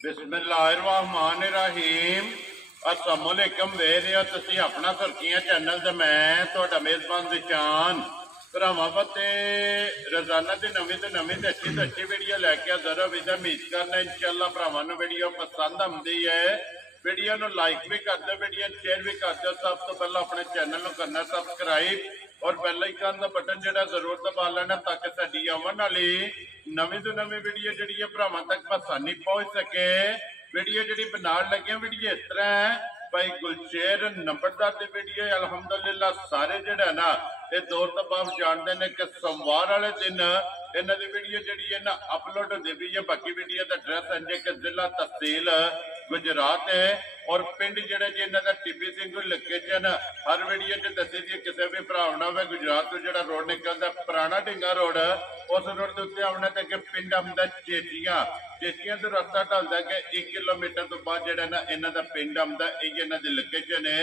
बिस्मिल्लाहिर्रहमानिर्रहीम। अस्सलामुअलैकुम वेख रहे हो तुसीं अपना सुर्खियां चैनल ते मैं तुहाडा मेज़बान दिशान भरावां वास्ते रोजाना की नवीं तो नवीं ते अच्छी वीडियो लैके हाज़र हो। विदा उम्मीद करना इंशाअल्लाह भरावां नूं वीडियो पसंद आउंदी है। वीडियो नूं लाइक भी कर दो, वीडियो शेयर भी कर दो। सब तो पहले अपने चैनल नूं करना सबसक्राइब और बैल आइकन का बटन जो जरूर दबा लेना ताकि साडी आवन वाली नवीं तो नवीं वीडियो जी है भरावां तक आसानी पहुंच सके। वीडियो जी बनाने लगे वीडियो इस तरह है, भाई गुलशेर नंबरदार की वीडियो अलहमदुलिल्लाह सारे जड़ा ना ये दौर तो बाप जानते हैं कि सोमवार वाले दिन इन्हों की वीडियो जी है ना अपलोड होती पई है। बाकी वीडियो का एड्रैस है कि जिला तहसील गुजरात है और पिंड जोड़े जी इन्हों का टीपी सिंह इलाके च ना हर वीडियो च दसी जी किसी भी भरा होना हो गुजरात तो जो रोड निकलता पुराना ढिंगा रोड उस रोड के उत्ते आने तो अगे पिंड आंदा चेटियां चेटियां तो रास्ता ढलता कि 1 किलोमीटर तो बाद जो ना इन्हों का पिंड आंदा ये इन्हों के इलाके च ने।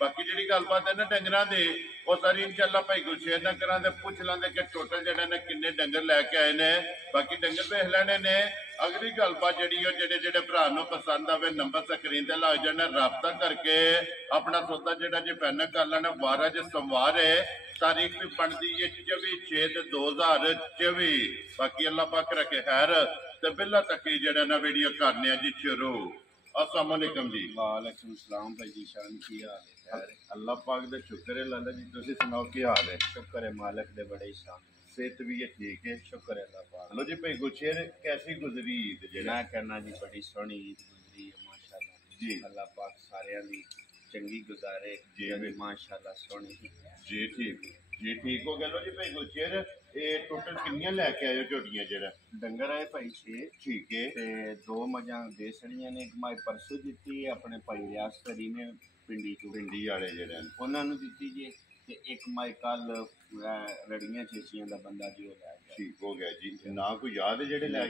बाकी जी गलबात है ना डंगर की वो सारी इंशाअल्लाह भाई गुलशेर ना करा पूछ लेंगे कि टोटल जो ने किन्ने डंगर लैके आए ने। बाकी डंगर देख लेने ने। अगली गलबात जी जेडे भरा पसंद आवे नंबर स्क्रीन से लग जाना राबता करके अपना सौदा जो जी फाइनल कर लेना। 12 ज सोमवार है, तारीख भी बनती है 24/6/2024। बाकी अल्लाह पाक रखे खैर तो बिल्ला तक ही जड़ा ना वीडियो करने जी शुरू। अस्सलाम वालेकुम जी। वालेकुम सलाम भाई जी शान की हाल है? अल्लाह पाक दा शुक्र है लाला जी, तुसी सुनाओ की हाल है? शुक्र है मालिक दे बड़े शान। सेहत भी है ठीक है? शुक्र है अल्लाह पाक। लो जी भाई गुलशेर कैसी गुजरी ईद? मैं कहना जी बड़ी सोहनी ईद गुजरी है माशाअल्लाह जी। अल्लाह पाक सारियां दी चंगी गुजारे जी माशाअल्लाह सोहनी जी ठीक जी ठीक हो गया। लो जी भाई गुलशेर ये टोटल किन्नियां लैके आए हो झोटियां जेड़ा? डंगर आए भाई 6 ठीक है ते 2 मझां देसणियां ने। एक माई परसों दित्ती अपने भाई रियाज करी ने पिंडी चो पिंडी वाले जेड़े उन्हां नूं दित्ती जे ते एक माई कल रड़ियां चेचियां दा बंदा जी हो लै गया। ठीक हो गया जी। ना कोई याद है जेड़े लै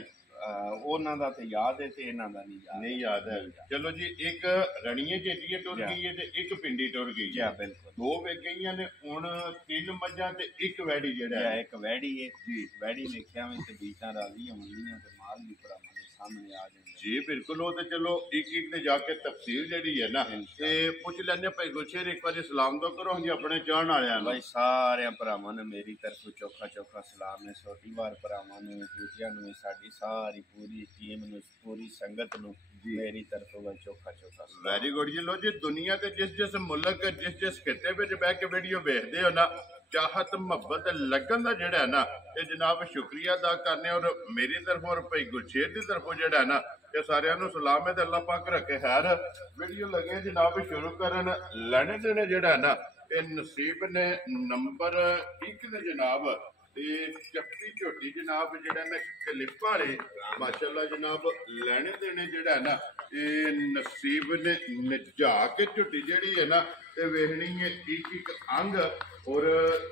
उन्हां दा ते याद है ते इन्हां दा नहीं याद है। चलो जी एक रड़ियां चेटियां टुर गई है ते एक पिंडी टुर गई है। बिल्कुल 2 वेच गई ने हुण 3 मझां ते एक वैड़ी जेड़ा है। एक वैड़ी है जी वैड़ी देखिया में ते बीटां राजी होंदियां ते माल भी भरावां दे सामने आ जांदा जी बिल्कुल। वो तो चलो एक ते जाके तफसील जी है ना ते पुछ लैने भाई गुलशेर एक बार सलाम तो करो जी अपने चाहण वालियां नूं। भाई सारे भरावां ने मेरी तरफ चोखा चोखा सलाम है। छोटी बार भरावां नूं दूजियां नूं साडी सारी पूरी टीम नूं पूरी संगत नूं मेरी तरफ भाई चोखा चोखा वेरी गुड जी। लो जी दुनिया के जिस मुल्क जिस खिते में बह के वीडियो वेखते हो ना चाहत मुहब्बत लगन का जोड़ा है ना ये जनाब शुक्रिया अदा करने और मेरी तरफ और भाई गुलशेर की तरफों जोड़ा है ना ये सारियां नूं सलाम है। अल्लाह पाक रखे खैर। वीडियो लगे जनाब शुरू करन लैने देने जोड़ा है ना ये नसीब ने नंबर 1 ने जनाब चप्पी झोटी जनाब जोड़ा ना क्लिप वाले माशाअल्लाह जनाब लैने देने जोड़ा है ना ये नसीब ने नजा के झोटी जी है ना ते वेखनी है एक अंग और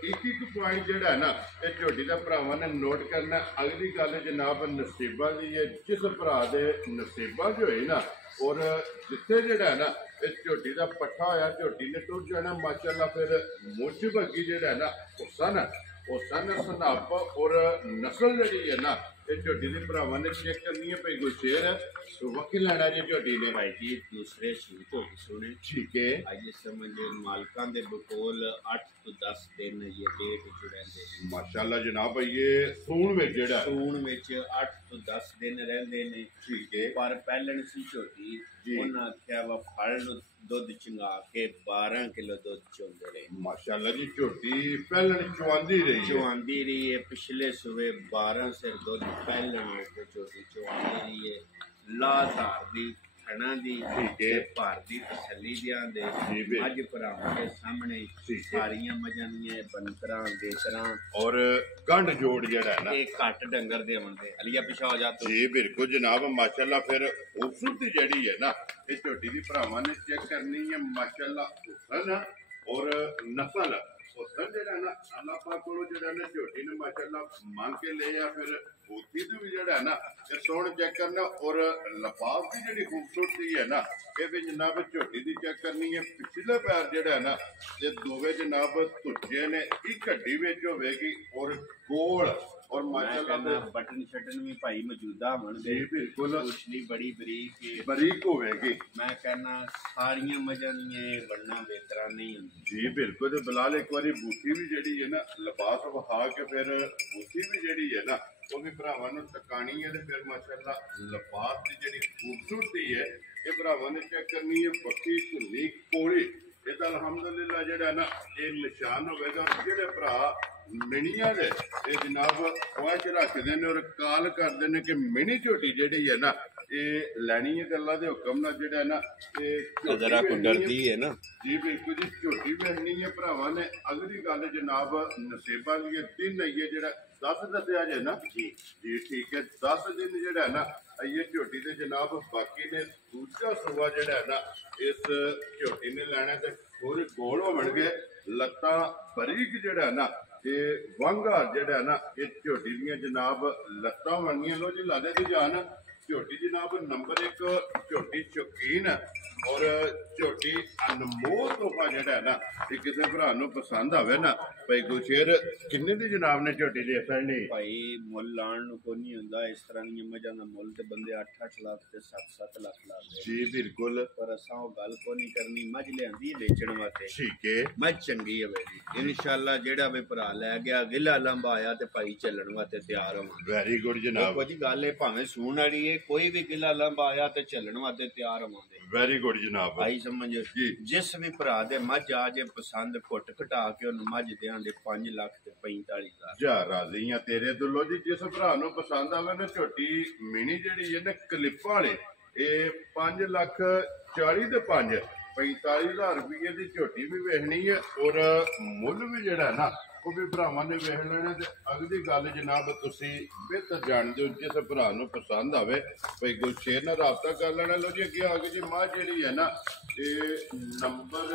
एक पॉइंट जोड़ा है ना ये झोटी का भरावां ने नोट करना। अगली गल जनाब नसीबा की है जिस भरा दे नसीबा जो है ना और जिथे जोड़ा है ना इस झोटी का पट्ठा होया झोटी ने टुर जाना माशाअल्लाह फिर मुछ बगी जोड़ा है ना वो सन सनाप और नस्ल जी है ना ये झोटी के भरावां ने चेक करनी है भाई गुलशेर वकी लेना जी झोटी ने भाई जी दूसरे सूट हो सुने ठीक है। आइए समझे मालकां दे बकोल 8 तो 10 दिन ये डेट जुड़े माशाअल्लाह जनाब ये सून में जेड़ा सून विच 8 तो 10 दिन रहंदे ने ठीक है। पर पहलन सी झोटी उन्हां आख्या वा फल दुध चंगा के 12 किलो दुध चोंदे रहे माशाअल्लाह जी। झोटी पहलन चुआंदी रही है पिछले सुबह 12 से दुध पहलन झोटी चुआंदी रही है लाधार दी खना दी भार दी तसली दियां दे अज भरावां के सामने सारियां मझां दियां बंतरां बेसरां और गंढ जोड़ जेड़ा है ना एक घट डंगर दे आउंदे अलिया पिछा हो जा जी बिल्कुल जनाब माशाअल्लाह। फिर खूबसूरती जेड़ी है ना इस झोटी की भरावां ने चेक करनी है माशाअल्लाह हुसन और नस्ल हुसन जेड़ा ना अल्लाह पाक कोलों जेड़ा ना झोटी ने माशाअल्लाह मांग के ले या फिर बूथी तो भी जेड़ा है ना ये सोहन चेक करना और लफाफ की जेड़ी खूबसूरती है ना ये भी जनाब झोटी की चेक करनी है। पिछले पैर जेड़ा है ना ये दोवे जनाब तुझे ने एक हड्डी विच होवेगी और ਗੋਲ ਔਰ ਮੈਂ ਮਾਸ਼ਾਅੱਲਾ ਕਹਿੰਦਾ ਬਟਨ ਸ਼ਟਨ ਵੀ ਭਾਈ ਮੌਜੂਦਾ ਹੋਣਗੇ। ਜੀ ਬਿਲਕੁਲ ਉਛਲੀ ਬੜੀ ਬਰੀਕ ਬਰੀਕ ਹੋਵੇਗੀ। ਮੈਂ ਕਹਿੰਦਾ ਸਾਰੀਆਂ ਮੱਝਾਂ ਦੀਆਂ ਇਹ ਬਣਨਾ ਬਿਹਤਰਾ ਨਹੀਂ ਹੁੰਦੀ। ਜੀ ਬਿਲਕੁਲ। ਤੇ ਬਿਲਾਲ ਇੱਕ ਵਾਰੀ ਬੂਟੀ ਵੀ ਜਿਹੜੀ ਹੈ ਨਾ ਲਿਬਾਸ ਵਿਖਾ ਕੇ ਫਿਰ ਬੂਟੀ ਵੀ ਜਿਹੜੀ ਹੈ ਨਾ ਉਹ ਵੀ ਭਰਾਵਾਂ ਨੂੰ ਟਿਕਾਣੀ ਹੈ। ਤੇ ਫਿਰ ਮਾਸ਼ਾਅੱਲਾ ਲਿਬਾਸ ਦੀ ਜਿਹੜੀ ਖੂਬਸੂਰਤੀ ਹੈ ਇਹ ਭਰਾਵਾਂ ਨੇ ਚੈੱਕ ਕਰਨੀ ਹੈ। ਬੱਕੀ ਧੁੰਨੀ ਕੋਲੀ ਇਹਦਾ ਅਲਹਮਦੁਲਿਲਾ ਜਿਹੜਾ ਨਾ ਇਹ ਨਿਸ਼ਾਨ ਹੋਵੇਗਾ। ਜਿਹੜੇ ਭਰਾ ਮਿਣੀਆਂ ਦੇ ਇਹ ਜਨਾਬ ਖੁਆਇਸ਼ ਰੱਖਦੇ ਨੇ ਔਰ ਕਾਲ ਕਰਦੇ ਨੇ ਕਿ ਮਿਣੀ ਝੋਟੀ ਜਿਹੜੀ ਹੈ ਨਾ ਇਹ ਲੈਣੀ ਹੈ। ਗੱਲਾਂ ਦੇ ਹੁਕਮ ਨਾਲ ਜਿਹੜਾ ਨਾ ਇਹ ਜ਼ਰਾ ਕੋ ਡਰਦੀ ਹੈ ਨਾ। ਜੀ ਬਿਲਕੁਲ ਜੀ। ਝੋਟੀ ਵੇਖਣੀ ਹੈ ਭਰਾਵਾਂ ਨੇ। ਅਗਲੀ ਗੱਲ ਜਨਾਬ ਨਸੀਬਾਂ ਦੀ ਦਿਨ ਹੈ ਜਿਹੜਾ 10 ਦੱਸਿਆ ਜੇ ਨਾ ਜੀ ਜੀ ਠੀਕ ਹੈ। 10 ਦਿਨ ਜਿਹੜਾ ਨਾ ਇਹ ਝੋਟੀ ਦੇ ਜਨਾਬ ਬਾਕੀ ਨੇ ਦੂਜਾ ਸੂਆ ਜਿਹੜਾ ਨਾ ਇਸ ਝੋਟੀ ਨੇ ਲੈਣਾ ਤੇ ਥੋੜੇ ਗੋਲ ਹੋਣਗੇ। ਲੱਤਾਂ ਬਰੀਕ ਜਿਹੜਾ ਨਾ ਇਹ ਵਾਂਗਾ ਜਿਹੜਾ ਨਾ ਇਹ ਝੋਟੀ ਦੀਆਂ ਜਨਾਬ ਲੱਤਾਂ ਬਣੀਆਂ। ਲੋ ਜੀ ਲਾਦੇ ਦੀ ਜਾਨ ਝੋਟੀ ਜਨਾਬ ਨੰਬਰ 1 ਝੋਟੀ ਸ਼ੌਕੀਨ ਔਰ ਝੋਟੀ ਅਨਮੋਲ ਤੋਹਫਾ ਜਿਹੜਾ ਨਾ ਇਹ ਕਿਸੇ ਭਰਾ ਨੂੰ ਪਸੰਦ ਆਵੇ ਨਾ ਭਾਈ ਗੁਰਸ਼ੇਰ ਕਿੰਨੇ ਦੀ ਜਨਾਬ ਨੇ ਝੋਟੀ ਦੇ ਸਾਹਣੇ ਭਾਈ ਮੁੱਲ ਲਾਣ ਨੂੰ ਕੋਈ ਨਹੀਂ ਹੁੰਦਾ। ਇਸ ਤਰ੍ਹਾਂ ਦੀਆਂ ਮੱਝਾਂ ਦਾ ਮੁੱਲ ਤੇ ਬੰਦੇ 8-8 ਲੱਖ ਤੇ 7-7 ਲੱਖ ਲਾਉਂਦੇ ਜੀ ਬਿਲਕੁਲ। ਪਰ ਅਸਾਂ ਉਹ ਗੱਲ ਕੋਈ ਨਹੀਂ ਕਰਨੀ। ਮੱਝ ਲਿਆਂਦੀ ਵੇਚਣ ਵਾਸਤੇ ਠੀਕ ਹੈ। ਮੱਝ ਚੰਗੀ ਹੋਵੇ ਜੀ ਇਨਸ਼ਾਅੱਲਾ। ਜਿਹੜਾ ਵੀ ਭਰਾ ਲੈ ਗਿਆ ਗਿਲਾ ਲੰਬਾ ਆਇਆ ਤੇ ਭਾਈ ਚੱਲਣ ਵਾਸਤੇ ਤਿਆਰ ਹੋਵਾਂਗੇ। ਵੈਰੀ ਗੁੱਡ ਜਨਾਬ। ਕੋਈ ਗੱਲ ਹੈ ਭਾਵੇਂ ਸੂਣ ਵਾਲੀ ਹੈ ਕੋਈ ਵੀ ਗਿਲਾ ਲੰਬਾ ਆਇਆ ਤੇ ਚੱਲਣ ਵਾਸਤੇ ਤਿਆਰ ਹੋਵਾਂਗੇ। ਵੈਰੀ ਗੁੱਡ ਜਨਾਬ। ਭਾਈ ਸਮਝ ਜਿਸ ਵੀ ਭਰਾ ਦੇ ਮੱਝ ਆ ਜੇ ਪਸੰਦ ਘੁੱਟ ਘਟਾ ਕੇ ਉਹਨੂੰ ਮੱਝ ਦਿਆਂਗੇ 5 ਲੱਖ ਤੇ 45,000। ਜਾ ਰਾਜ਼ੀ ਆ ਤੇਰੇ ਤੋਂ। ਲੋ ਜੀ ਜਿਸ ਭਰਾ ਨੂੰ ਪਸੰਦ ਆਵੇ ਨਾ ਝੋਟੀ ਮਿਣੀ ਜਿਹੜੀ ਹੈ ਨਾ ਕਲਿੱਪਾਂ ਵਾਲੇ ਇਹ 5,40,000 ਤੇ 45,000 ਰੁਪਏ ਦੀ ਝੋਟੀ ਵੀ ਵੇਖਣੀ ਹੈ ਔਰ ਮੁੱਲ ਵੀ ਜਿਹੜਾ ਨਾ ਉਹ ਵੀ ਭਰਾਵਾਂ ਨੇ ਵੇਖ ਲੈਣਾ। ਤੇ ਅਗਲੀ ਗੱਲ ਜਨਾਬ ਤੁਸੀਂ ਬਿਹਤਰ ਜਾਣਦੇ ਹੋ ਜਿਸ ਭਰਾ ਨੂੰ ਪਸੰਦ ਆਵੇ ਭਾਈ ਗੁਰਸ਼ੇਰ ਨਾਲ ਰਾਬਤਾ ਕਰ ਲੈਣਾ। ਲੋ ਜੀ ਅੱਗੇ ਆ ਗਈ ਜੀ ਮਾਂ ਜਿਹੜੀ ਹੈ ਨਾ ਇਹ ਨੰਬਰ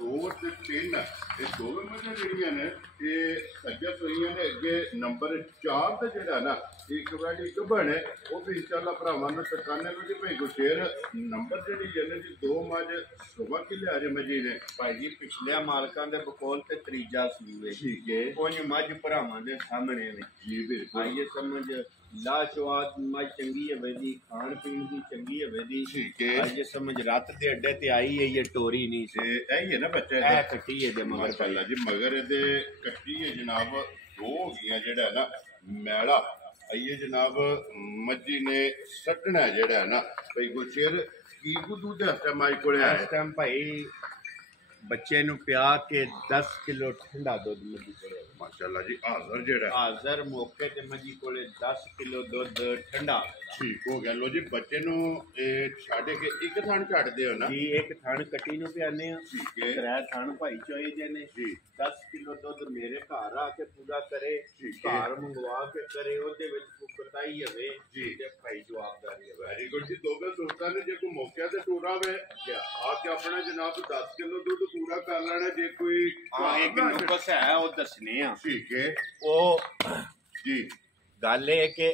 2 ਤੇ 3 ਇਹ ਦੋਵੇਂ ਮੱਝਾਂ ਜਿਹੜੀਆਂ ਨੇ ਇਹ ਸੱਜਾ ਸੋਈਆਂ ਨੇ। ਅੱਗੇ ਨੰਬਰ 4 ਤੇ ਜਿਹੜਾ ਨਾ ਇੱਕ ਵਾਰੀ ਗੱਭਣ ਹੈ ਉਹ ਵੀ ਇਨਸ਼ਾਅੱਲਾ ਭਰਾਵਾਂ ਨੂੰ ਟਿਕਾਣੇ ਲੋ ਜੀ ਭਾਈ ਗੁਰਸ਼ੇਰ ਨੰਬਰ ਜਿਹੜੀ ਹੈ ਨਾ ਜੀ 2 ਮੱਝ ਸੁਬਾ ਕਿ ਲਿਆ ਜੇ ਮੱਝੀ ਨੇ ਭਾਈ ਜੀ ਪਿਛਲੇ ਮਾਲਕਾਂ ਦੇ ਬਕੌਲ ਤੇ ਤੀਜਾ ਸੂਏ ਠੀਕ ਹੈ। ਕੋਈ ਮੱਝ ਭਰਾਵਾਂ ਦੇ ਸਾਹਮਣੇ ਨੇ ਜੀ ਬਿਲਕੁਲ। ਆਈਏ ਸਮਝ ਲਾਜਵਾਬ ਮੱਝ ਚੰਗੀ ਹੋਵੇ ਦੀ ਖਾਣ ਪੀਣ ਦੀ ਚੰਗੀ ਹੋਵੇ ਦੀ। ਠੀਕ ਹੈ। ਆਈਏ ਸਮਝ ਰਾਤ ਦੇ ਅੱਡੇ ਤੇ ਆਈ ਹੈ ਇਹ ਟੋਰੀ ਨਹੀਂ ਸੀ। ਇਹ ਹੈ ਨਾ ਬੱਚਾ ਇਹ ਕੱਟੀ ਹੈ ਦੇ ਮਗਰ ਮਾਸ਼ਾਅੱਲਾ ਜੀ ਮਗਰ ਇਹਦੇ ਕੱਟੀ ਹੈ ਜਨਾਬ 2 ਹੋ ਗਈਆਂ ਜਿਹੜਾ ਨਾ ਮੈਲਾ ਆਈਏ ਜਨਾਬ ਮੱਝੀ ਨੇ ਸੱਟਣਾ ਜਿਹੜਾ ਨਾ ਭਾਈ ਗੁਰਸ਼ੇਰ ਕੀ ਕੋ ਦੁੱਧ ਹੈ ਮਾਈ ਕੋਲੇ ਇਸ ਟਾਈਮ ਭਾਈ ਬੱਚੇ ਨੂੰ ਪਿਆ ਕੇ 10 ਕਿਲੋ ਠੰਡਾ ਦੁੱਧ ਮੱਝੀ ਕੋਲੇ। ਮਾਸ਼ਾਅੱਲਾ ਜੀ ਹਾਜ਼ਰ ਜਿਹੜਾ ਹਾਜ਼ਰ ਮੌਕੇ ਤੇ ਮੱਝੀ ਕੋਲੇ 10 ਕਿਲੋ ਦੁੱਧ ਠੰਡਾ। ਠੀਕ ਹੋ ਗਿਆ। ਲੋ ਜੀ ਬੱਚੇ ਨੂੰ ਇਹ ਛੱਡ ਕੇ ਇੱਕ ਥਾਂ ਛੱਡਦੇ ਹੋ ਨਾ ਜੀ ਇੱਕ ਥਣ ਕੱਟੀ ਨੂੰ ਪਿਆਨੇ ਆ। ਠੀਕ ਹੈ। 3 ਥਣ ਭਾਈ ਚਾਹੀਦੇ ਨੇ ਜੀ 10 ਕਿਲੋ ਦੁੱਧ ਮੇਰੇ ਘਰ ਆ ਕੇ ਪੂਰਾ ਕਰੇ ਠੀਕ ਹੈ। ਘਰ ਮੰਗਵਾ ਕੇ ਕਰੇ ਉਹਦੇ ਵਿੱਚ ਕੁਕਤਾਈ ਹੋਵੇ ਜੀ ਤੇ ਭਾਈ ਜਵਾਬਦਾਰੀ ਹੈ। ਵੈਰੀ ਗੁੱਡ ਜੀ। ਦੋਵੇਂ ਦੋਸਤਾਂ ਨੇ ਜੇ ਕੋਈ ਮੌਕੇ ਤੇ ਟੂਰਾ ਵੇ ਆ ਕੇ ਆਪਣਾ ਜਨਾਬ 10 ਕਿਲੋ ਦੁੱਧ ਪੂਰਾ ਕਰ ਲੈਣਾ। ਜੇ ਕੋਈ ਹਾਂ ਇੱਕ ਨੁਕਸ ਹੈ ਉਹ ਦੱਸਨੇ ਆ। ਠੀਕ ਹੈ। ਉਹ ਜੀ ਗੱਲ ਇਹ ਕਿ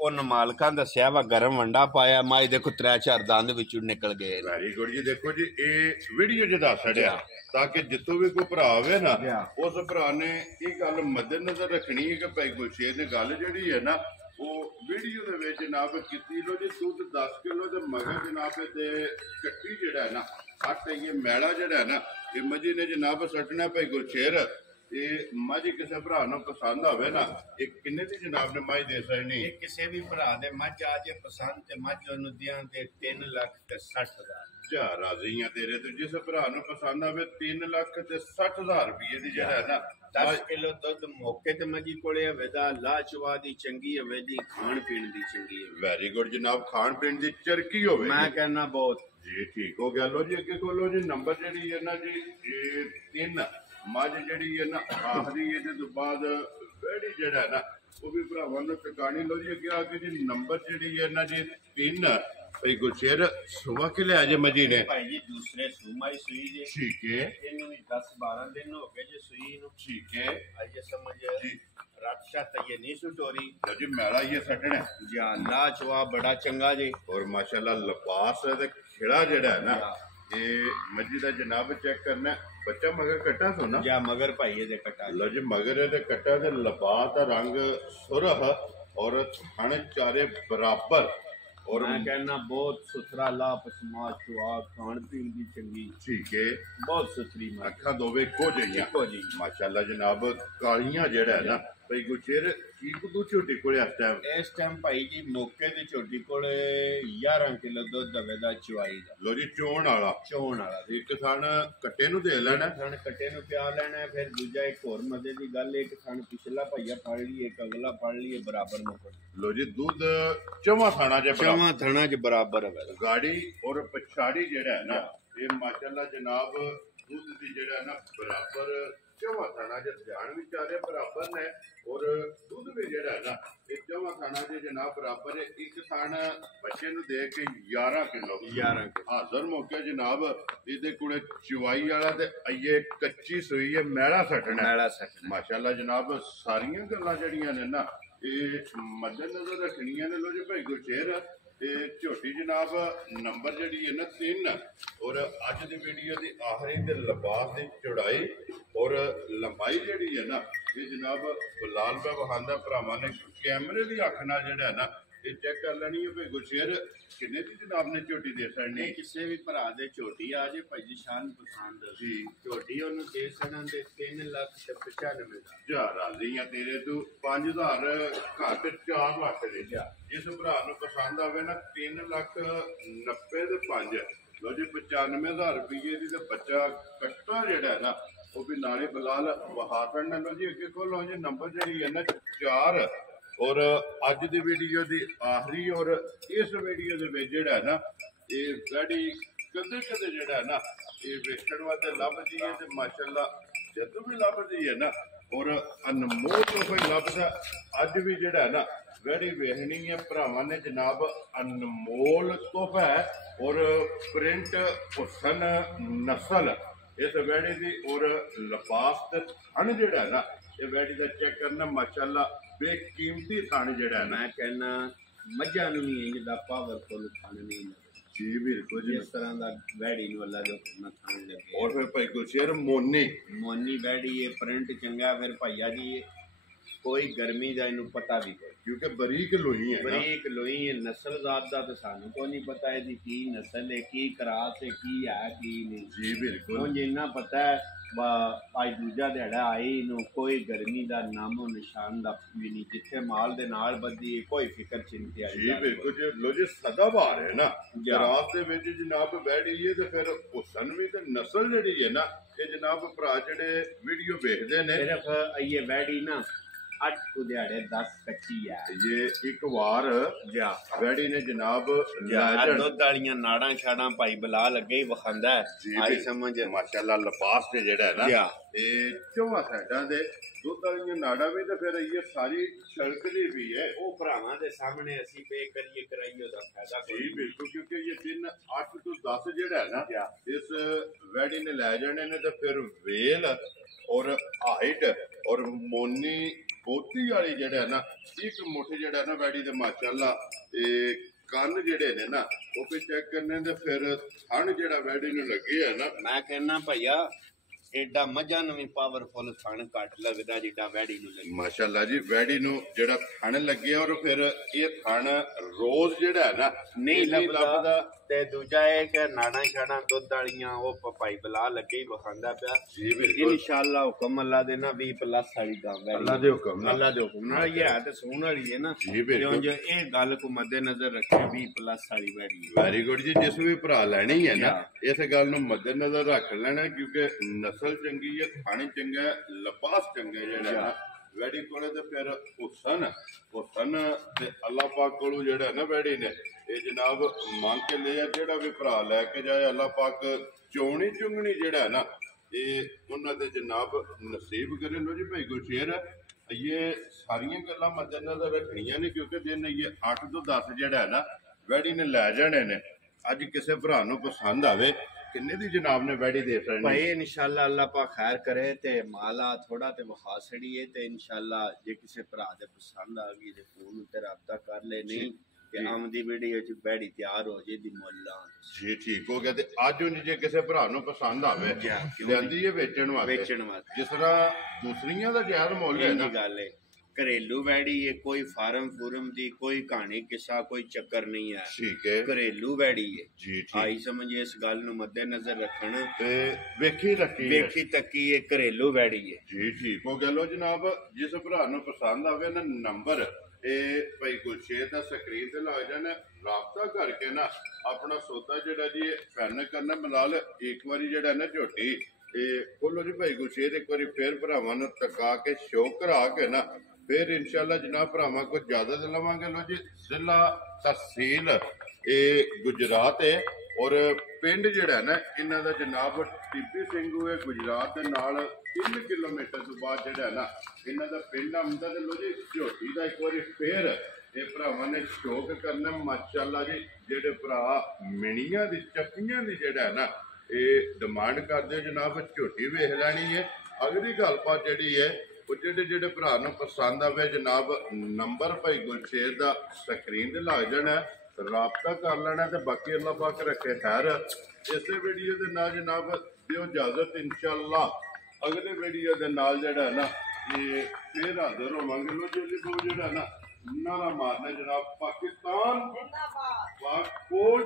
ਉਹਨ ਮਾਲਕਾਂ ਦੱਸਿਆ ਵਾ ਗਰਮ ਵੰਡਾ ਪਾਇਆ ਮਾਈ ਦੇਖੋ 3-4 ਦੰਦ ਵਿੱਚੋਂ ਨਿਕਲ ਗਏ। ਵੈਰੀ ਗੁੱਡ ਜੀ। ਦੇਖੋ ਜੀ ਇਹ ਵੀਡੀਓ ਜਿਹਦਾ ਛੜਿਆ ਤਾਂ ਕਿ ਜਿੱਥੋਂ ਵੀ ਕੋਈ ਭਰਾ ਆਵੇ ਨਾ ਉਸ ਭਰਾ ਨੇ ਇਹ ਗੱਲ ਮੱਦੇ ਨਜ਼ਰ ਰੱਖਣੀ ਹੈ ਕਿ ਭਾਈ ਗੁਰਸ਼ੇਰ ਨੇ ਗੱਲ ਜਿਹੜੀ ਹੈ ਨਾ ਉਹ ਵੀਡੀਓ ਦੇ ਵਿੱਚ ਜਨਾਬ ਕੀਤੀ। ਲੋ ਜੀ ਦੁੱਧ 10 ਕਿਲੋ ਦੇ ਮਗਰ ਜਨਾਬ ਤੇ ਕੱਟੀ ਜਿਹੜਾ ਹੈ ਨਾ ਸੱਟ ਇਹ ਮੈਲਾ ਜਿਹੜਾ ਹੈ ਨਾ ਇਹ ਮੱਝੀ ਨੇ ਜਨਾਬ ਸੱਟਣਾ ਭਾਈ ਗੁਰਸ਼ੇਰ। ਇਹ ਮੱਝ ਕਿਸੇ ਭਰਾ ਨੂੰ ਪਸੰਦ ਆਵੇ ਨਾ ਇਹ ਕਿੰਨੇ ਦੀ ਜਨਾਬ ਨੇ ਮੱਝ ਦੇ ਸਕਣੀ? ਇਹ ਕਿਸੇ ਵੀ ਭਰਾ ਦੇ ਮੱਝ ਆ ਜੇ ਪਸੰਦ ਤੇ ਮੱਝ ਉਹਨੂੰ ਦਿਆਂ ਤੇ 3 ਲੱਖ ਤੇ 60,000। ਜਾ ਰਾਜ਼ੀ ਆ ਤੇਰੇ ਤੋਂ। ਜਿਸ ਭਰਾ ਨੂੰ ਪਸੰਦ ਆਵੇ 3 ਲੱਖ ਤੇ 60,000 ਰੁਪਏ ਦੀ ਜਿਹੜਾ ਹੈ ਨਾ 10 ਕਿਲੋ ਦੁੱਧ ਮੌਕੇ ਤੇ ਮੱਝੀ ਕੋਲੇ ਹੋਵੇ ਦਾ ਲਾਚਵਾ ਦੀ ਚੰਗੀ ਹੋਵੇ ਦੀ ਖਾਣ ਪੀਣ ਦੀ ਚੰਗੀ ਹੋਵੇ। ਵੈਰੀ ਗੁੱਡ ਜਨਾਬ। ਖਾਣ ਪੀਣ ਦੀ ਚਰਕੀ ਹੋਵੇ। ਮੈਂ ਕਹਿਣਾ ਬਹੁਤ ਜੀ ਠੀਕ ਹੋ ਗਿਆ। ਲੋ ਜੀ ਅੱਗੇ ਕੋਲੋ ਜੀ ਨੰਬਰ ਜਿਹੜੀ ਹੈ ਨਾ ਜੀ ਇਹ 3 ਮੱਝ ਜਿਹੜੀ ਹੈ ਨਾ ਆਖਰੀ ਇਹਦੇ ਤੋਂ ਬਾਅਦ ਵੈੜੀ ਜਿਹੜਾ ਨਾ ਉਹ ਵੀ ਭਰਾਵਾਂ ਨੂੰ ਟਿਕਾਣੀ। ਲੋ ਜੀ ਅੱਗੇ ਆ ਕੇ ਜੀ ਨੰਬਰ ਜਿਹੜੀ ਹੈ ਨਾ ਜੀ 3 ਭਾਈ ਗੁਰਸ਼ੇਰ ਸੁਬਾ ਕਿ ਲਿਆ ਜੇ ਮੱਝੀ ਨੇ ਭਾਈ ਜੀ ਦੂਸਰੇ ਸੂਮਾਈ ਸੂਈ ਜੇ। ਠੀਕ ਹੈ। ਇਹਨੂੰ ਵੀ 10-12 ਦਿਨ ਹੋ ਗਏ ਜੇ ਸੂਈ ਨੂੰ। ਠੀਕ ਹੈ ਅਜੇ ਸਮਝ ਜੀ। ਰਾਤਸ਼ਾ ਤਈਏ ਨਹੀਂ ਸੁਟੋਰੀ ਲੋ ਜੀ ਮੈਲਾ ਇਹ ਸੱਟਣਾ ਜਾਂ ਲਾਚਵਾ ਬੜਾ ਚੰਗਾ ਜੇ ਔਰ ਮਾਸ਼ਾਅੱਲਾ ਲਿਬਾਸ ਤੇ ਖਿੜਾ ਜਿਹੜਾ ਹੈ ਨਾ ਇਹ ਮੱਝੀ ਦਾ ਜਨਾਬ ਚੈੱਕ ਕਰਨਾ ਬੱਚਾ ਮਗਰ ਕੱਟਾ ਸੋਨਾ ਜਾਂ ਮਗਰ ਭਾਈ ਇਹਦੇ ਕਟਾ ਲੋ ਜੀ ਮਗਰ ਤੇ ਕੱਟਾ ਤੇ ਲਬਾਤ ਦਾ ਰੰਗ ਸੁਰਖ ਔਰ ਥਣ ਚਾਰੇ ਬਰਾਬਰ ਔਰ ਮੈਂ ਕਹਿਣਾ ਬਹੁਤ ਸੁਥਰਾ ਲਾ ਪਸਮਾ ਚੁਆ ਖਾਣ ਪੀਣ ਦੀ ਚੰਗੀ ਠੀਕ ਹੈ ਬਹੁਤ ਸੁਥਰੀ ਮੱਝ ਅੱਖਾਂ ਦੋਵੇਂ ਇੱਕੋ ਜਿਹੀਆਂ ਇੱਕੋ ਜੀ ਮਾਸ਼ਾਅੱਲਾ ਜਨਾਬ ਕਾਲੀਆਂ ਜਿਹੜਾ ਹੈ ਨਾ ਭਈ ਗੁਚੇਰ ਚੀਕ ਦੂ ਝੋਟੀ ਕੋਲੇ ਇਸ ਟਾਈਮ ਭਾਈ ਜੀ ਮੌਕੇ ਦੀ ਝੋਟੀ ਕੋਲ 11 ਕਿਲੋ ਦੁੱਧ ਦਵੇਦਾ ਚੁਆਈ ਦਾ ਲੋ ਜੀ ਚੋਣ ਵਾਲਾ ਚੋਣ ਵਾਲਾ ਇੱਕ ਥਣ ਕੱਟੇ ਨੂੰ ਦੇ ਲੈਣਾ ਥਣ ਕੱਟੇ ਨੂੰ ਪਿਆ ਲੈਣਾ ਫਿਰ ਦੂਜਾ ਇੱਕ ਹੋਰ ਮਜ਼ੇ ਦੀ ਗੱਲ ਇੱਕ ਥਣ ਪਿਛਲਾ ਭਈਆ ਫੜ ਲਈਏ ਇੱਕ ਅਗਲਾ ਫੜ ਲਈਏ ਬਰਾਬਰ ਨੂੰ ਲੋ ਜੀ ਦੁੱਧ ਚਵਾਂ ਥਾਣਾ ਜੇ ਚਵਾਂ ਥਣਾ ਚ ਬਰਾਬਰ ਹੈ ਗਾੜੀ ਔਰ ਪਛਾੜੀ ਜਿਹੜਾ ਹੈ ਨਾ ਇਹ ਮਾਸ਼ਾਅੱਲਾ ਜਨਾਬ ਦੁੱਧ ਦੀ ਜਿਹੜਾ ਨਾ ਬਰਾਬਰ ਚਵਾਂ ਥਾਣਾ ਜੇ ਧਿਆਨ ਵਿੱਚ ਆ ਰਿਹਾ ਬਰਾਬਰ ਨੇ ਔਰ ਦੁੱਧ ਵੀ ਜਿਹੜਾ ਹੈ ਨਾ ਇਹ ਚਵਾਂ ਥਾਣਾ ਜੇ ਜਨਾਬ ਬਰਾਬਰ ਹੈ ਇੱਕ ਥਾਣ ਬੱਚੇ ਨੂੰ ਦੇ ਕੇ 11 ਕਿਲੋ ਹਾਜ਼ਰ ਮੌਕੇ ਜਨਾਬ ਇਹਦੇ ਕੋਲੇ ਚਵਾਈ ਵਾਲਾ ਤੇ ਅਈਏ ਕੱਚੀ ਸੂਈ ਹੈ ਮੈਲਾ ਸੱਟਣਾ ਮਾਸ਼ਾਅੱਲਾ ਜਨਾਬ ਸਾਰੀਆਂ ਗੱਲਾਂ ਜਿਹੜੀਆਂ ਨੇ ਨਾ ਇਹ ਮੱਦੇ ਨਜ਼ਰ ਰੱਖਣੀਆਂ ਨੇ ਲੋ ਜੀ ਭਾਈ ਗੁਰਸ਼ੇਰ ਤੇ ਝੋਟੀ ਜਨਾਬ ਨੰਬਰ ਜਿਹੜੀ ਹੈ ਨਾ 3 ਔਰ ਅੱਜ ਦੀ ਵੀਡੀਓ ਦੀ ਆਖਰੀ ਤੇ ਲਿਬਾਸ ਦੀ ਚੌੜਾਈ ਔਰ ਲੰਬਾਈ ਜਿਹੜੀ ਹੈ ਨਾ ਇਹ ਜਨਾਬ ਬਲਾਲ ਪਾ ਵਹਾਂਦਾ ਭਰਾਵਾਂ ਨੇ ਕੈਮਰੇ ਦੀ ਅੱਖ ਨਾਲ ਜਿਹੜਾ ਨਾ ਇਹ ਚੈੱਕ ਕਰ ਲੈਣੀ ਹੈ ਵੀ ਗੁਰਸ਼ੇਰ ਕਿੰਨੇ ਦੀ ਜਨਾਬ ਨੇ ਝੋਟੀ ਦੇ ਸਕਣੀ ਕਿਸੇ ਵੀ ਭਰਾ ਦੇ ਝੋਟੀ ਆ ਜੇ ਭਾਈ ਸ਼ਾਨ ਪਸੰਦ ਸੀ ਝੋਟੀ ਉਹਨੂੰ ਦੇ ਸਕਣ ਦੇ 3,95,000 ਜਾ ਰਾਜ਼ੀਆਂ ਤੇਰੇ ਤੂੰ 5,000 ਘੱਟ 4 ਲੱਖ ਦੇ ਜਿਸ ਭਰਾ ਨੂੰ ਪਸੰਦ ਆਵੇ ਨਾ 3,90,500 ਲੋ ਜੀ 95,000 ਰੁਪਏ ਦੀ ਤੇ ਬੱਚਾ ਕੱਟਾ ਜਿਹੜਾ ਹੈ ਨਾ ਉਹ ਵੀ ਨਾਲੇ ਬਲਾਲ ਵਹਾਫਣ ਨੇ ਲੋ ਜੀ ਅੱਗੇ ਕੋਲੋਂ ਜੀ ਨੰਬਰ ਜਿਹੜੀ ਹੈ ਨਾ 4 ਔਰ ਅੱਜ ਦੀ ਵੀਡੀਓ ਦੀ ਆਖਰੀ ਔਰ ਇਸ ਵੀਡੀਓ ਦੇ ਵਿੱਚ ਜਿਹੜਾ ਨਾ ਇਹ ਗਾੜੀ ਕਦੇ ਕਦੇ ਜਿਹੜਾ ਨਾ ਇਹ ਵੇਖਣ ਵਾਸਤੇ ਲੱਭਦੀ ਹੈ ਤੇ ਮਾਸ਼ਾਅੱਲਾ ਜਦੋਂ ਵੀ ਲੱਭਦੀ ਹੈ ਨਾ ਔਰ ਅਨਮੋਲ ਤੋਹਫੇ ਲੱਭਦਾ ਅੱਜ ਵੀ ਜਿਹੜਾ ਨਾ ਗਾੜੀ ਵੇਖਣੀ ਹੈ ਭਰਾਵਾਂ ਨੇ ਜਨਾਬ ਅਨਮੋਲ ਤੋਹਫਾ ਹੈ ਔਰ ਪ੍ਰਿੰਟ ਹੁਸਨ ਨਸਲ ਇਸ ਵੈੜੀ ਦੀ ਔਰ ਲਿਬਾਸ ਤੇ ਥਣ ਜਿਹੜਾ ਨਾ ਇਹ ਵੈੜੀ ਦਾ ਚੈੱਕ ਕਰਨਾ ਮਾਸ਼ਾਅੱਲਾ ਬੇਕੀਮਤੀ ਥਣ ਜਿਹੜਾ ਮੈਂ ਕਹਿਣਾ ਮੱਝਾਂ ਨੂੰ ਵੀ ਇੰਜ ਦਾ ਪਾਵਰਫੁਲ ਥਣ ਨਹੀਂ ਜੀ ਬਿਲਕੁਲ ਇਸ ਤਰ੍ਹਾਂ ਦਾ ਵੈੜੀ ਨੂੰ ਅੱਲਾ ਜੋ ਕਰਨਾ ਥਣ ਲੱਗੇ ਔਰ ਫਿਰ ਭਾਈ ਗੁਰਸ਼ੇਰ ਮੋਨੀ ਵੈੜੀ ਇਹ ਪ੍ਰਿੰਟ ਚੰਗਾ ਫਿਰ ਭਾਈਆ ਜੀ ਕੋਈ ਗਰਮੀ ਦਾ ਇਹਨੂੰ ਪਤਾ ਵੀ ਕੋਈ ਕਿਉਂਕਿ ਬਰੀਕ ਲੋਈ ਹੈ ਬਰੀਕ ਲੋਈ ਹੈ ਨਸਲ ਜ਼ਾਤ ਦਾ ਤਾਂ ਸਾਨੂੰ ਕੋਈ ਨਹੀਂ ਪਤਾ ਇਹਦੀ ਕੀ ਨਸਲ ਹੈ ਕੀ ਕਰਾਸ ਹੈ ਕੀ ਹੈ ਕੀ ਨਹੀਂ ਜੀ ਬਿਲਕੁਲ ਹੁਣ ਇੰਨਾ ਪਤਾ ਹੈ ਅੱਜ ਦੂਜਾ ਦਿਹਾੜਾ ਆਈ ਨੂੰ ਕੋਈ ਗਰਮੀ ਦਾ ਨਾਮੋ ਨਿਸ਼ਾਨ ਦਾ ਵੀ ਨਹੀਂ ਜਿੱਥੇ ਮਾਲ ਦੇ ਨਾਲ ਬੱਦੀ ਕੋਈ ਫਿਕਰ ਚਿੰਤਾ ਜੀ ਬਿਲਕੁਲ ਜੀ ਲੋ ਜੀ ਸਦਾ ਬਾਰ ਹੈ ਨਾ ਰਾਤ ਦੇ ਵਿੱਚ ਜਨਾਬ ਬੈਠੀ ਹੈ ਤੇ ਫਿਰ ਹੁਸਨ ਵੀ ਤੇ ਨਸਲ ਜਿਹੜੀ ਹੈ ਨਾ ਇਹ ਜਨਾਬ ਭਰਾ ਜਿਹੜੇ ਵੀਡੀਓ ਵੇਖਦੇ ਨੇ ਸਿਰਫ ਇਹ ਬੈਠੀ ਨਾ 8 ਕੁ ਦਿਹਾੜੇ 10 ਕੱਚੀ ਹੈ ਇਹ ਇੱਕ ਵਾਰ ਜਾ ਵੈੜੀ ਨੇ ਜਨਾਬ ਦੁੱਧ ਵਾਲੀਆਂ ਨਾੜਾਂ ਛਾੜਾਂ ਭਾਈ ਬਲਾ ਲੱਗੇ ਹੀ ਵਖਾਂਦਾ ਆਈ ਸਮਝ ਮਾਸ਼ਾਅੱਲਾ ਲਿਬਾਸ ਤੇ ਜਿਹੜਾ ਹੈ ਨਾ ਇਹ ਚੌਵਾਂ ਸਾਈਡਾਂ ਦੇ ਦੁੱਧ ਵਾਲੀਆਂ ਨਾੜਾਂ ਵੀ ਤੇ ਫਿਰ ਇਹ ਸਾਰੀ ਛਲਕਦੀ ਵੀ ਹੈ ਉਹ ਭਰਾਵਾਂ ਦੇ ਸਾਹਮਣੇ ਅਸੀਂ ਪੇ ਕਰੀਏ ਕਰਾਈਏ ਉਹਦਾ ਫਾਇਦਾ ਜੀ ਬਿਲਕੁਲ ਕਿਉਂਕਿ ਇਹ ਦਿਨ 8 ਤੋਂ 10 ਜਿਹੜਾ ਹੈ ਨਾ ਇਸ ਵੈੜੀ ਨੇ ਲੈ ਜਾਣੇ ਨੇ ਤੇ ਫਿਰ ਵੇਲ ਔਰ ਹਾਈਟ ਔਰ ਮੋਨੀ ਬੋਤੀ ਵਾਲੀ ਜਿਹੜਾ ਨਾ ਇੱਕ ਮੁੱਠ ਜਿਹੜਾ ਨਾ ਵੈੜੀ ਦੇ ਮਾਸ਼ਾਅੱਲਾ ਇਹ ਕੰਨ ਜਿਹੜੇ ਨੇ ਨਾ ਉਹ ਵੀ ਚੈੱਕ ਕਰਨੇ ਤੇ ਫਿਰ ਥਣ ਜਿਹੜਾ ਵੈੜੀ ਨੂੰ ਲੱਗੇ ਹੈ ਨਾ ਮੈਂ ਕਹਿੰਦਾ ਭਈਆ एडा मजा भी पावरफुल थन घट लगता जिदा वैडी नूं लगे। माशाअल्लाह जी वैडी नूं जेड़ा थन लगे और फिर ये थन रोज जेड़ा है ना नहीं लभदा ते दूजा है कि नाड़ा छाड़ा दुध वालियां ओ भाई बला लगे ही बखांदा पिया जी बिल्कुल इंशाअल्लाह हुक्म अल्लाह दे ना 20 प्लस वाली गां अल्लाह दे हुक्म नाल ये है ते सोहण वाली है ना जी बिल्कुल जो ए गल को मद्देनजर रखे 20 प्लस वाली वैडी वेरी गुड जी जिस भी भरा लेनी है ना इस गल नूं मद्देनजर रख लेना क्योंकि नस्ल चंगी है खाने चंगा है लिबास चंगा जेड़ा ना वैडी कोले ते फिर हुसन ते अल्लाह पाक कोलों जेड़ा ना वैडी ने ये जनाब मांग के ले जेड़ा भी भरा लैके जाए अल्लाह पाक चोनी चुंगनी जेड़ा है ना ये उन्होंने जनाब नसीब करे। लो जी भाई गुरशेर ये सारिया गल्लां मद्देनजर रखनियां ने क्योंकि दिन ये 8 तो 10 जेड़ा है ना वैडी ने लै जाने ने अज किसी भरा नूं पसंद आवे किन्ने दी जनाब ने वैडी दे सकनी भाई इंशाअल्लाह अल्लाह पाक खैर करे ते माला थोड़ा ते वखा छड़िए ते इंशाअल्लाह जे किसी भरा दे पसंद आ गई ते फोन ते राब्ता कर ले नहीं ਤੇ ਆਉਂਦੀ ਵੀਡੀਓ ਚ ਬੈੜੀ ਤਿਆਰ ਹੋ ਜੇ ਦੀ ਮੁੱਲਾਂ ਜੀ ਠੀਕ ਹੋ ਗਿਆ। ਤੇ ਅੱਜ ਉਂਝ ਜੇ ਕਿਸੇ ਭਰਾ ਨੂੰ ਪਸੰਦ ਆਵੇ ਲਿਆਂਦੀ ਹੈ ਵੇਚਣ ਵਾਸਤੇ ਜਿਸ ਤਰ੍ਹਾਂ ਦੂਸਰੀਆਂ ਦਾ ਜਾਇਜ਼ ਮੁੱਲ ਹੈ ਨਾ ਗੱਲ ਹੈ। ਘਰੇਲੂ ਵੈੜੀ ਹੈ, ਕੋਈ ਫਾਰਮ ਫੂਰਮ ਦੀ ਕੋਈ ਕਹਾਣੀ ਕਿੱਸਾ ਕੋਈ ਚੱਕਰ ਨਹੀਂ ਹੈ। ਠੀਕ ਹੈ, ਘਰੇਲੂ ਵੈੜੀ ਹੈ ਜੀ ਠੀਕ। ਆਈ ਸਮਝ ਇਸ ਗੱਲ ਨੂੰ ਮੱਦੇ ਨਜ਼ਰ ਰੱਖਣ ਤੇ ਵੇਖੀ ਤੱਕੀ ਹੈ ਘਰੇਲੂ ਵੈੜੀ ਹੈ ਜੀ ਠੀਕ ਹੋ ਗਿਆ। ਲੋ ਜਨਾਬ, ਜਿਸ ਭਰਾ ਨੂੰ ਪਸੰਦ ਆਵੇ ਨਾ ਨੰਬਰ ਇਹ ਭਾਈ ਗੁਰਸ਼ੇਰ ਦਾ ਸਕਰੀਨ ਤੇ ਲੱਗ ਜਾਣਾ, ਰਾਬਤਾ ਕਰਕੇ ਨਾ ਆਪਣਾ ਸੌਦਾ ਜਿਹੜਾ ਜੀ ਫਾਈਨਲ ਕਰਨਾ। ਬਲਾਲ ਇੱਕ ਵਾਰੀ ਜਿਹੜਾ ਨਾ ਝੋਟੀ ਇਹ ਖੋਲੋ ਜੀ ਭਾਈ ਗੁਰਸ਼ੇਰ, ਇੱਕ ਵਾਰੀ ਫੇਰ ਭਰਾਵਾਂ ਨੂੰ ਤਕਾ ਕੇ ਸ਼ੋਅ ਕਰਾ ਕੇ ਨਾ ਫਿਰ ਇਨਸ਼ਾਅੱਲਾ ਜਨਾਬ ਭਰਾਵਾਂ ਕੋਲ ਜ਼ਿਆਦਾ ਤੇ ਲਵਾਂਗੇ। ਲੋ ਜੀ ਜ਼ਿਲ੍ਹਾ ਤਹਿਸੀਲ ਇਹ ਗੁਜਰਾਤ ਹੈ ਔਰ ਪਿੰਡ ਜਿਹੜਾ ਨਾ ਇਹਨਾਂ ਦਾ ਜਨਾਬ ਟਿੱਬੀ ਸਿੰਘੂ ਹੈ ਗੁਜਰਾਤ ਦੇ ਨਾਲ 3 ਕਿਲੋਮੀਟਰ ਤੋਂ ਬਾਅਦ ਜਿਹੜਾ ਨਾ ਇਹਨਾਂ ਦਾ ਪਿੰਡ ਆਉਂਦਾ। ਤੇ ਲੋ ਜੀ ਝੋਟੀ ਦਾ ਇੱਕ ਵਾਰੀ ਫੇਰ ਇਹ ਭਰਾਵਾਂ ਨੇ ਸ਼ੌਕ ਕਰਨਾ ਮਾਸ਼ਾਅੱਲਾ ਜੀ। ਜਿਹੜੇ ਭਰਾ ਮਿਣੀਆਂ ਦੀ ਚੱਕੀਆਂ ਦੀ ਜਿਹੜਾ ਨਾ ਇਹ ਡਿਮਾਂਡ ਕਰਦੇ ਹੋ ਜਨਾਬ ਝੋਟੀ ਵੇਖ ਲੈਣੀ ਹੈ। ਅਗਲੀ ਗੱਲਬਾਤ ਜਿਹੜੀ ਹੈ ਉਹ ਜਿਹੜੇ ਭਰਾ ਨੂੰ ਪਸੰਦ ਆਵੇ ਜਨਾਬ ਨੰਬਰ ਭਾਈ ਗੁਰਸ਼ੇਰ ਦਾ ਸਕਰੀਨ ਤੇ ਲੱਗ ਜਾਣਾ, ਰਾਬਤਾ ਕਰ ਲੈਣਾ। ਤੇ ਬਾਕੀ ਅੱਲਾਹ ਪਾਕ ਰੱਖੇ ਖੈਰ। ਇਸੇ ਵੀਡੀਓ ਦੇ ਨਾਲ ਜਨਾਬ ਦਿਓ ਇਜਾਜ਼ਤ, ਇਨਸ਼ਾਅੱਲਾ ਅਗਲੇ ਵੀਡੀਓ ਦੇ ਨਾਲ ਜਿਹੜਾ ਨਾ ਇਹ ਫੇਰ ਹਾਜ਼ਰ ਹੋਵਾਂਗੇ। ਲੋ ਜੀ ਜਿਹੜਾ ਨਾ ਨਾਰਾ ਮਾਰਨਾ ਜਨਾਬ ਪਾਕਿਸਤਾਨ ਜਿੰਦਾਬਾਦ, ਪਾਕ ਫੌਜ